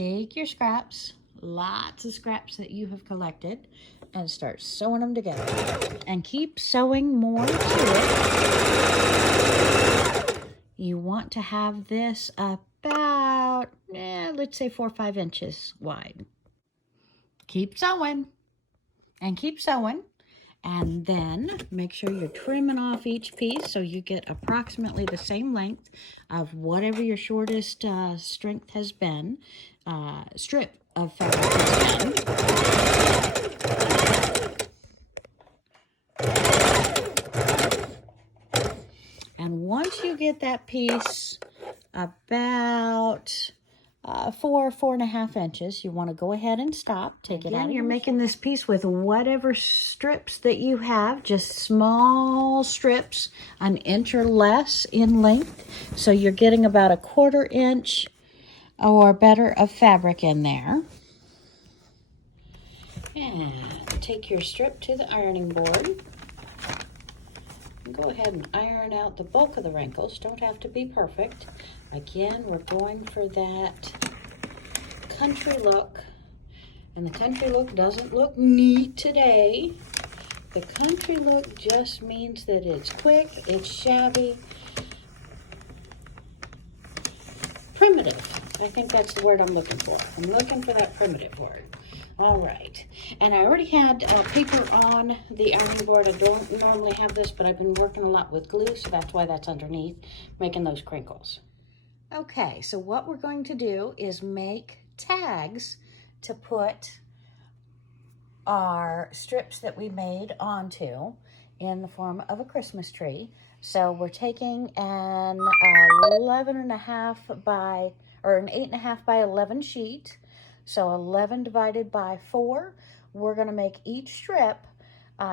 take your scraps, lots of scraps that you have collected, and start sewing them together. And keep sewing more to it. You want to have this about, let's say 4 or 5 inches wide. Keep sewing and keep sewing. And then make sure you're trimming off each piece so you get approximately the same length of whatever your shortest strip of fabric has been. And once you get that piece about 4.5 inches, you want to go ahead and stop. Take it out. You're making this piece with whatever strips that you have, just small strips, 1 inch or less in length. So you're getting about 1/4 inch or better of fabric in there. And take your strip to the ironing board. Go ahead and iron out the bulk of the wrinkles. Don't have to be perfect. Again, we're going for that country look. And the country look doesn't look neat today. The country look just means that it's quick, it's shabby, primitive. I think that's the word I'm looking for. I'm looking for that primitive word. All right, and I already had paper on the ironing board. I don't normally have this, but I've been working a lot with glue, so that's why that's underneath, making those crinkles. Okay, so what we're going to do is make tags to put our strips that we made onto in the form of a Christmas tree. So we're taking an 11.5 by, or an 8.5 by 11 sheet. So 11 divided by 4, we're going to make each strip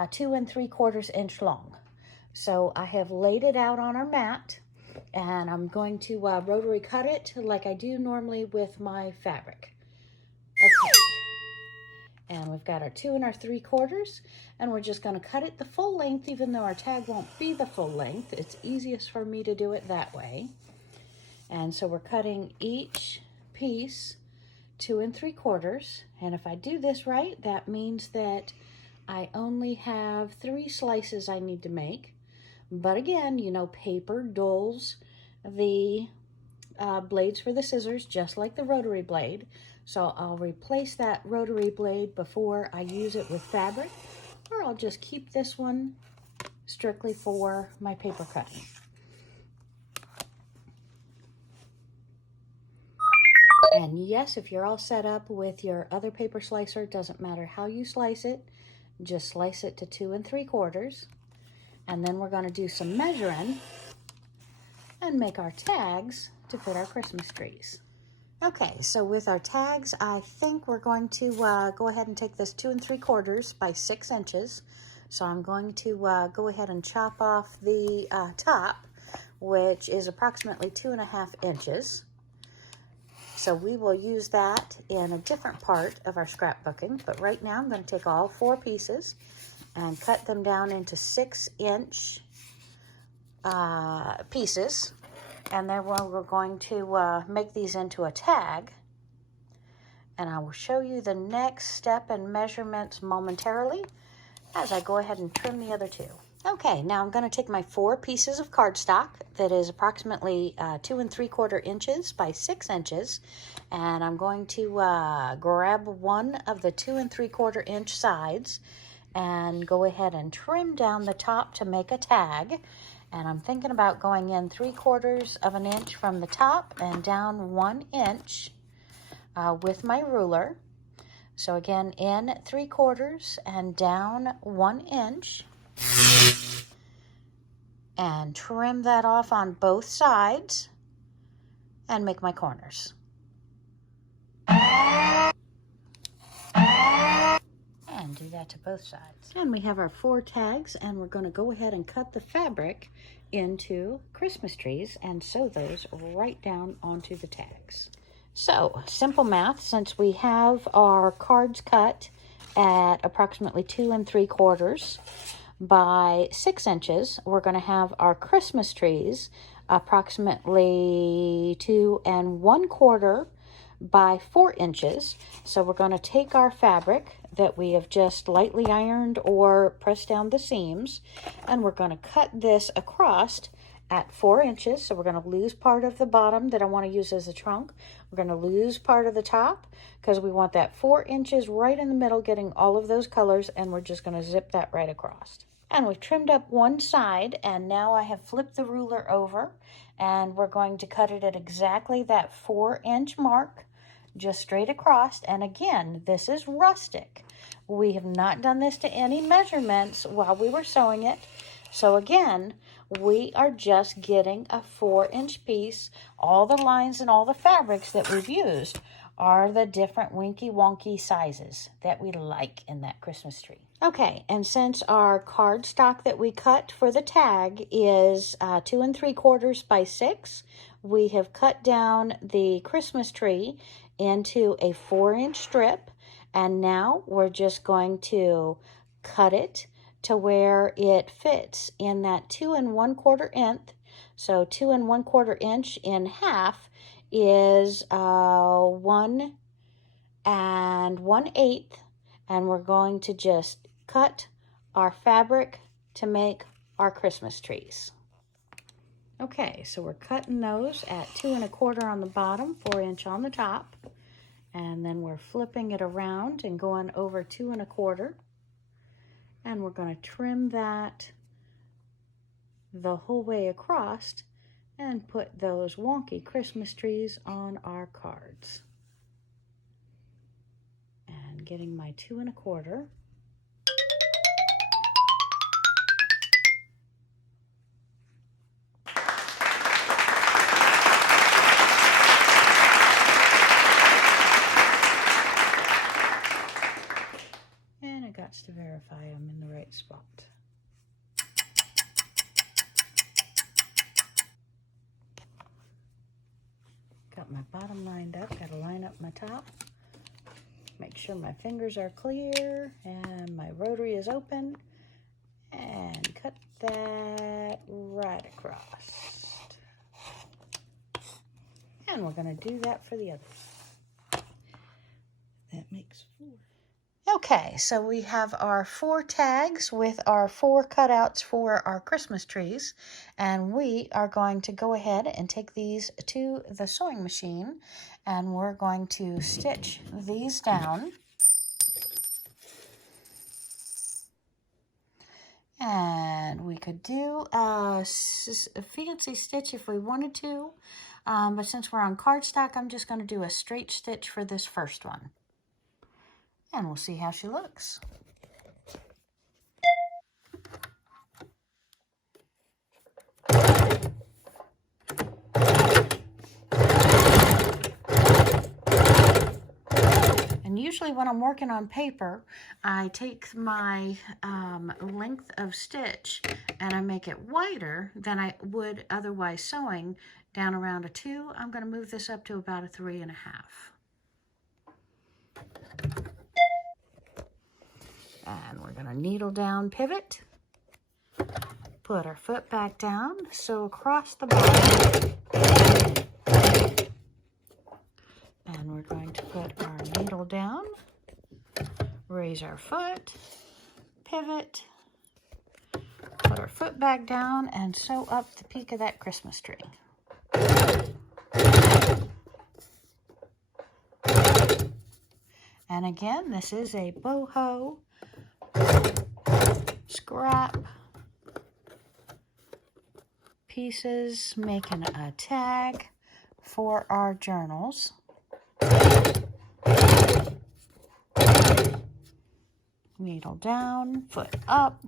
2 3/4 inch long. So I have laid it out on our mat, and I'm going to rotary cut it like I do normally with my fabric. Okay, and we've got our 2 3/4, and we're just going to cut it the full length, even though our tag won't be the full length. It's easiest for me to do it that way. And so we're cutting each piece 2 3/4, and if I do this right, that means that I only have 3 slices I need to make. But again, you know, paper dulls the blades for the scissors, just like the rotary blade. So I'll replace that rotary blade before I use it with fabric, or I'll just keep this one strictly for my paper cutting. And yes, if you're all set up with your other paper slicer, it doesn't matter how you slice it, just slice it to 2 3/4. And then we're going to do some measuring and make our tags to fit our Christmas trees. Okay, so with our tags, I think we're going to go ahead and take this 2 3/4 by 6 inches. So I'm going to go ahead and chop off the top, which is approximately 2.5 inches. So we will use that in a different part of our scrapbooking, but right now I'm going to take all 4 pieces and cut them down into 6-inch pieces, and then we're going to make these into a tag, and I will show you the next step and measurements momentarily as I go ahead and trim the other 2. Okay, now I'm going to take my 4 pieces of cardstock that is approximately 2 3/4 inches by 6 inches, and I'm going to grab one of the 2 3/4 inch sides and go ahead and trim down the top to make a tag. And I'm thinking about going in 3/4 of an inch from the top and down 1 inch with my ruler. So again, in 3/4 and down 1 inch. And trim that off on both sides and make my corners. And do that to both sides. And we have our 4 tags, and we're going to go ahead and cut the fabric into Christmas trees and sew those right down onto the tags. So, simple math, since we have our cards cut at approximately 2 3/4 by 6 inches, we're going to have our Christmas trees approximately 2 1/4 by 4 inches. So we're going to take our fabric that we have just lightly ironed or pressed down the seams, and we're going to cut this across at 4 inches. So we're going to lose part of the bottom that I want to use as a trunk. We're going to lose part of the top because we want that 4 inches right in the middle, getting all of those colors, and we're just going to zip that right across. And we've trimmed up one side, and now I have flipped the ruler over, and we're going to cut it at exactly that 4-inch mark, just straight across. And again, this is rustic. We have not done this to any measurements while we were sewing it. So again, we are just getting a 4-inch piece. All the lines and all the fabrics that we've used are the different winky wonky sizes that we like in that Christmas tree. Okay, and since our cardstock that we cut for the tag is 2 3/4 by 6, we have cut down the Christmas tree into a 4-inch strip, and now we're just going to cut it to where it fits in that 2 1/4 inch. So 2 1/4 inch in half is 1 1/8, and we're going to just cut our fabric to make our Christmas trees. Okay, so we're cutting those at 2 1/4 on the bottom, 4-inch on the top, and then we're flipping it around and going over 2 1/4, and we're going to trim that the whole way across and put those wonky Christmas trees on our cards. And getting my 2 1/4. And I got to verify I'm in the right spot. Got my bottom lined up, got to line up my top. Make sure my fingers are clear and my rotary is open, and cut that right across. And we're going to do that for the other. That makes 4. Okay, so we have our 4 tags with our 4 cutouts for our Christmas trees, and we are going to go ahead and take these to the sewing machine, and we're going to stitch these down. And we could do a fancy stitch if we wanted to, but since we're on cardstock, I'm just going to do a straight stitch for this first one. And we'll see how she looks. And usually when I'm working on paper, I take my length of stitch and I make it wider than I would otherwise sewing, down around a 2. I'm going to move this up to about a 3 1/2. And we're going to needle down, pivot, put our foot back down, sew across the bottom, and we're going to put our needle down, raise our foot, pivot, put our foot back down, and sew up the peak of that Christmas tree. And again, this is a boho scrap pieces, making a tag for our journals. Needle down, foot up,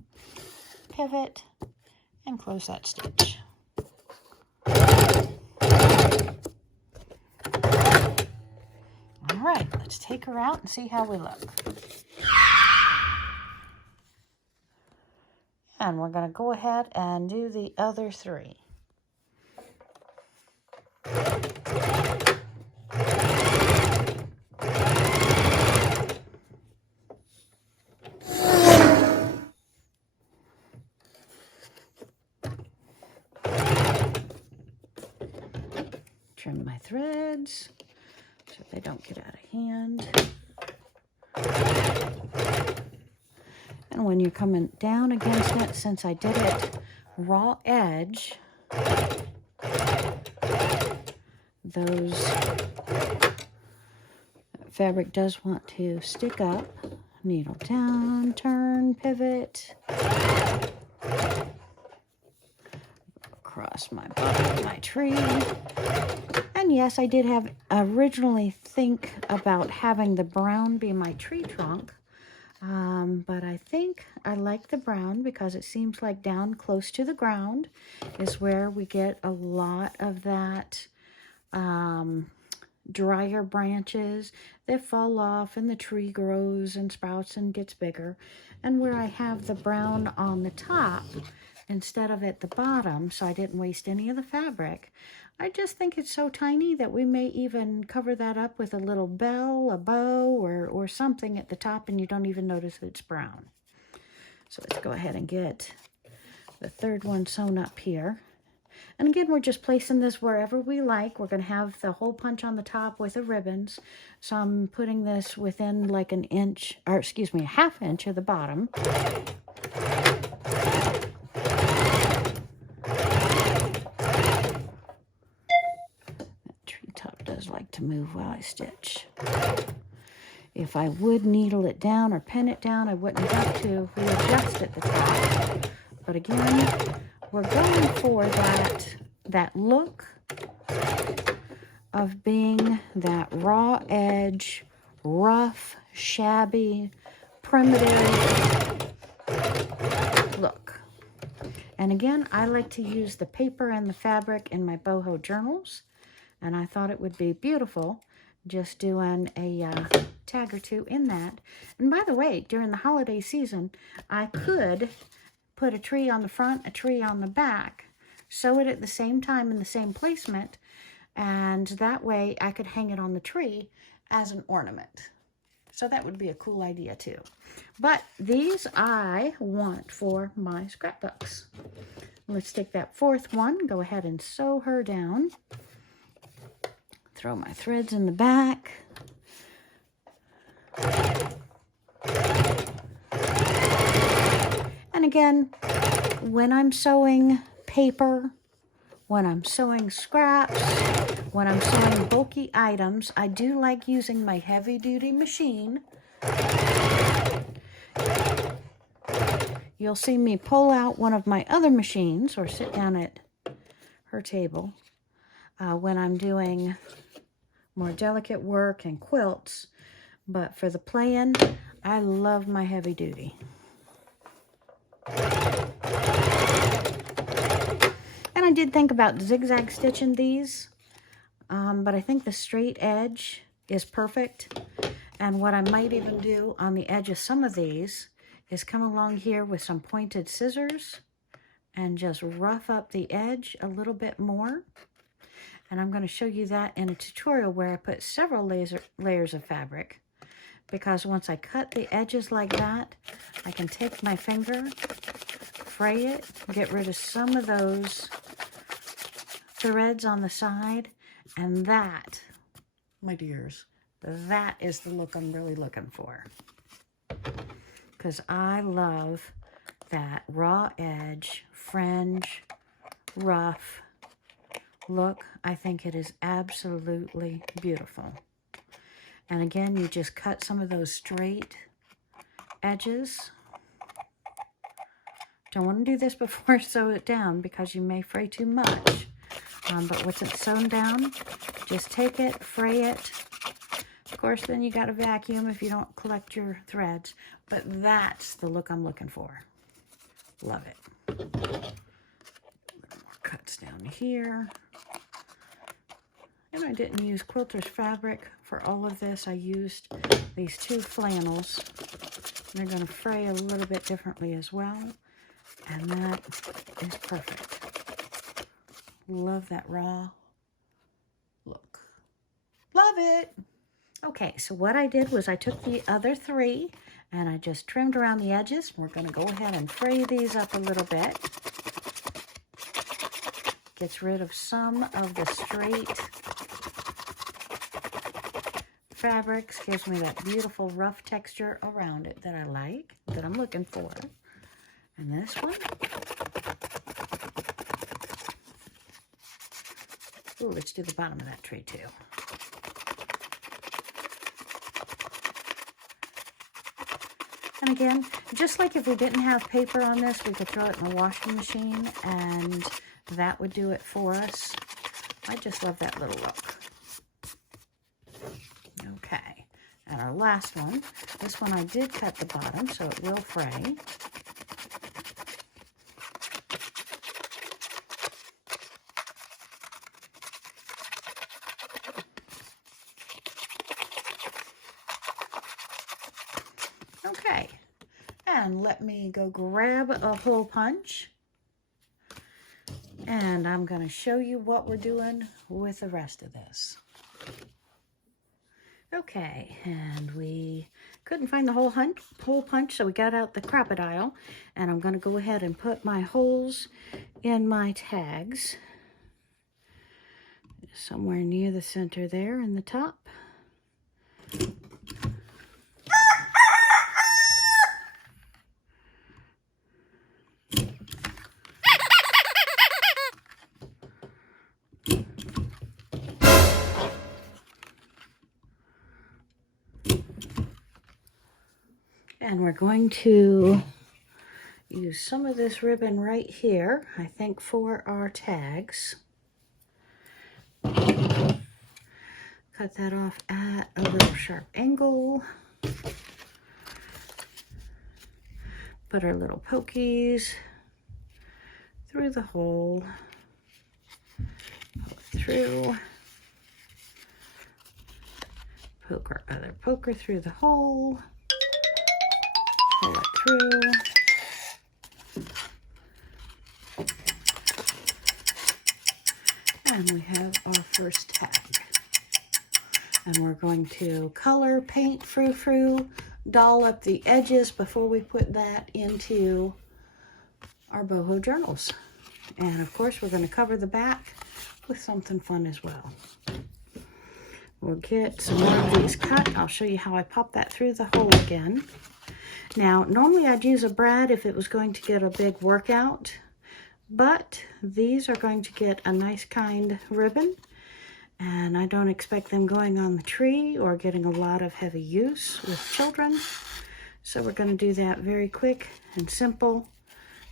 pivot, and close that stitch. All right, let's take her out and see how we look. And we're going to go ahead and do the other 3. Trim my threads. So so they don't get out of hand. And when you're coming down against it, since I did it raw edge, those fabric does want to stick up. Needle down, turn, pivot, across my bottom of my tree. And yes, I did have originally think about having the brown be my tree trunk, but I think I like the brown because it seems like down close to the ground is where we get a lot of that drier branches that fall off and the tree grows and sprouts and gets bigger. And where I have the brown on the top instead of at the bottom, so I didn't waste any of the fabric, I just think it's so tiny that we may even cover that up with a little bell, a bow, or something at the top, and you don't even notice that it's brown. So let's go ahead and get the third one sewn up here. And again, we're just placing this wherever we like. We're going to have the hole punch on the top with the ribbons. So I'm putting this within like an inch, or excuse me, a ½ inch of the bottom. That tree top does like to move while I stitch. If I would needle it down or pin it down, I wouldn't have to readjust at the top. But again, we're going for that look of being that raw edge, rough, shabby, primitive look. And again, I like to use the paper and the fabric in my boho journals, and I thought it would be beautiful just doing a tag or two in that. And by the way, during the holiday season, I could put a tree on the front, a tree on the back, sew it at the same time in the same placement, and that way I could hang it on the tree as an ornament. So that would be a cool idea too. But these I want for my scrapbooks. Let's take that fourth one, go ahead and sew her down. Throw my threads in the back. And again, when I'm sewing paper, when I'm sewing scraps, when I'm sewing bulky items, I do like using my heavy-duty machine. You'll see me pull out one of my other machines or sit down at her table when I'm doing more delicate work and quilts. But for the playing, I love my heavy-duty. And I did think about zigzag stitching these, but I think the straight edge is perfect. And what I might even do on the edge of some of these is come along here with some pointed scissors and just rough up the edge a little bit more. And I'm going to show you that in a tutorial where I put several layers of fabric. Because once I cut the edges like that, I can take my finger, fray it, get rid of some of those threads on the side, and that, my dears, that is the look I'm really looking for. Because I love that raw edge, fringe, rough look. I think it is absolutely beautiful. And again, you just cut some of those straight edges. Don't want to do this before I sew it down because you may fray too much. But once it's sewn down, just take it, fray it. Of course, then you got to vacuum if you don't collect your threads. But that's the look I'm looking for. Love it. A little more cuts down here. And I didn't use quilter's fabric for all of this. I used these two flannels. They're going to fray a little bit differently as well. And that is perfect. Love that raw look. Love it! Okay, so what I did was I took the other three and I just trimmed around the edges. We're going to go ahead and fray these up a little bit. Gets rid of some of the straight fabrics. Gives me that beautiful rough texture around it that I like, that I'm looking for. And this one. Ooh, let's do the bottom of that tray too. And again, just like if we didn't have paper on this, we could throw it in the washing machine and that would do it for us. I just love that little look. Okay, and our last one. This one I did cut the bottom, so it will fray. Okay, and let me go grab a hole punch. And I'm going to show you what we're doing with the rest of this. Okay, and we couldn't find the hole punch, so we got out the crocodile. And I'm going to go ahead and put my holes in my tags. Somewhere near the center there in the top. And we're going to use some of this ribbon right here, I think, for our tags. Cut that off at a little sharp angle. Put our little pokies through the hole. Pull it through. Poke our other poker through the hole. Pull it through. And we have our first tag. And we're going to color, paint, frou-frou, doll up the edges before we put that into our boho journals. And of course, we're going to cover the back with something fun as well. We'll get some more of these cut. I'll show you how I pop that through the hole again. Now, normally I'd use a brad if it was going to get a big workout, but these are going to get a nice kind ribbon, and I don't expect them going on the tree or getting a lot of heavy use with children. So we're going to do that very quick and simple,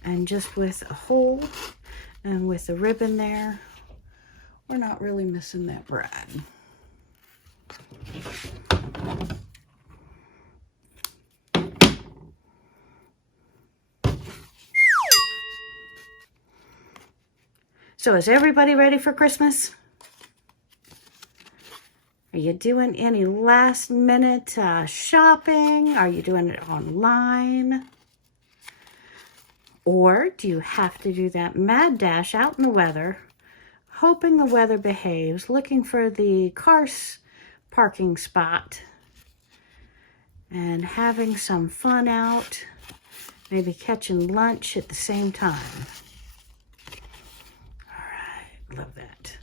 and just with a hole and with the ribbon there, we're not really missing that brad. So is everybody ready for Christmas? Are you doing any last minute shopping? Are you doing it online? Or do you have to do that mad dash out in the weather, hoping the weather behaves, looking for the car parking spot and having some fun out, maybe catching lunch at the same time? Love that.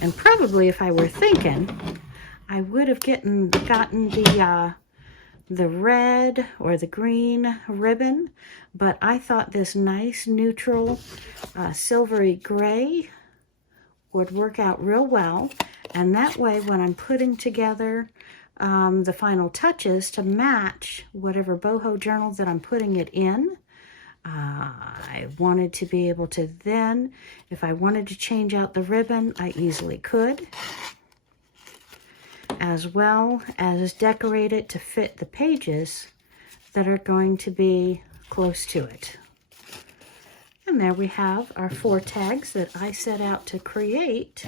And probably if I were thinking, I would have gotten the red or the green ribbon, but I thought this nice neutral silvery gray would work out real well. And that way, when I'm putting together the final touches to match whatever boho journal that I'm putting it in, I wanted to be able to then, if I wanted to change out the ribbon, I easily could, as well as decorate it to fit the pages that are going to be close to it. And there we have our 4 tags that I set out to create.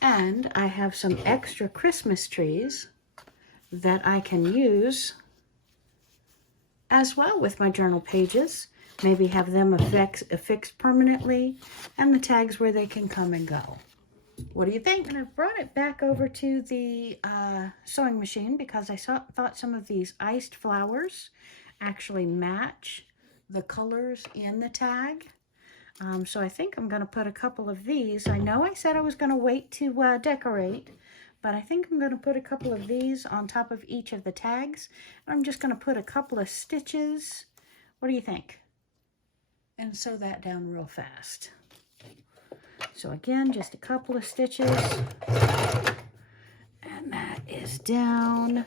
And I have some extra Christmas trees that I can use as well with my journal pages. Maybe have them affixed permanently, and the tags where they can come and go. What do you think? And I've brought it back over to the sewing machine because I thought some of these iced flowers actually match the colors in the tag. So I think I'm going to put a couple of these. I know I said I was going to wait to decorate, but I think I'm going to put a couple of these on top of each of the tags. I'm just going to put a couple of stitches. What do you think? And sew that down real fast. So again, just a couple of stitches. And that is down.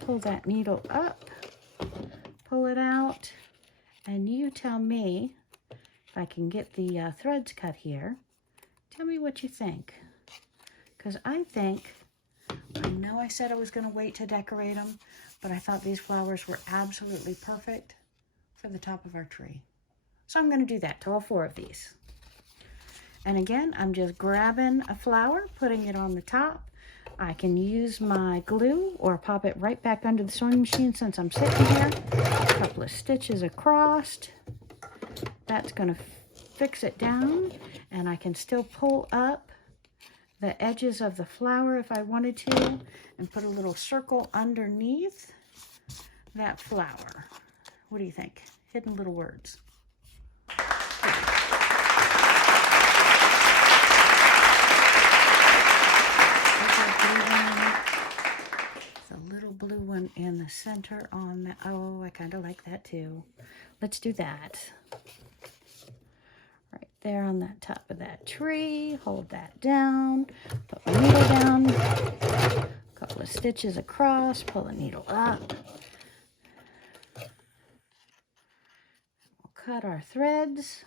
Pull that needle up. Pull it out. And you tell me if I can get the threads cut here. Tell me what you think. Because I know I said I was going to wait to decorate them, but I thought these flowers were absolutely perfect for the top of our tree. So I'm going to do that to all 4 of these. And again, I'm just grabbing a flower, putting it on the top. I can use my glue or pop it right back under the sewing machine since I'm sitting here. A couple of stitches across. That's going to fix it down, and I can still pull up the edges of the flower if I wanted to and put a little circle underneath that flower. What do you think? Hidden little words. The little blue one in the center on that. Oh, I kind of like that too. Let's do that. Right there on the top of that tree. Hold that down. Put the needle down. A couple of stitches across. Pull the needle up. We'll cut our threads.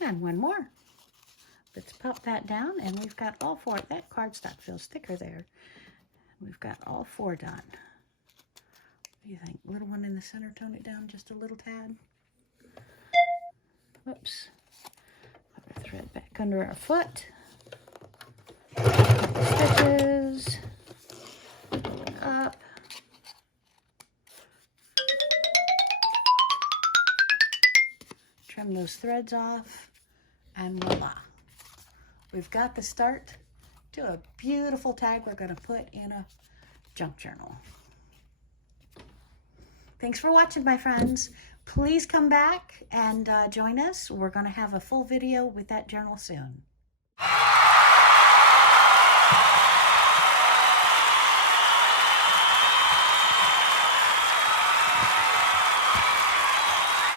And one more. Let's pop that down, and we've got all 4. That cardstock feels thicker there. We've got all 4 done. What do you think? Little one in the center, tone it down just a little tad. Whoops. Put our thread back under our foot. Stitches. Up. Trim those threads off. And voila, we've got the start to a beautiful tag we're going to put in a junk journal. Thanks for watching, my friends. Please come back and join us. We're going to have a full video with that journal soon.